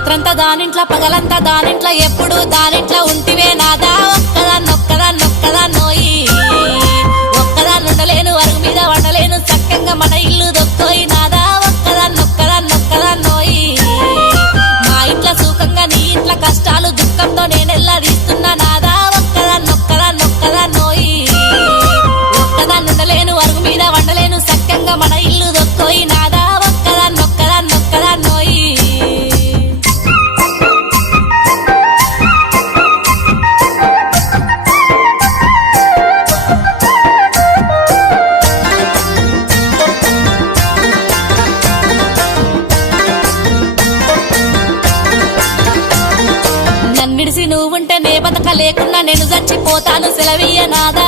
రాత్రంతా దానింట్లో పగలంతా దానింట్లో ఎప్పుడు దానింట్లో ఉంటివే నాదా ఒక్కదాన్నొక్కదాన్నోయి ఒక్కదాన్నుండలేను అరుగు మీద వండలేను చక్కంగా మన ఇల్లు దొక్కోయి నాదా ఒక్కదాన్నొక్కదాన్నోయి మా ఇంట్లో సుఖంగా నీ ఇంట్లో కష్టాలు దుఃఖంతో నేనెల్లా తీస్తున్నా నాదా ఒక్కదాన్నొక్కదాన్నోయి ఒక్కదాన్నుండలేను అరుగు మీద వండలేను చక్కంగా మన ఇల్లు దొక్కోయి నాదా ఒక్కదాన్నొక్కదాన్నోయి నన్నిడిసి నువ్వుంటే నే బతక లేకున్నా నేను చచ్చిపోతాను సెలవీయ నాదా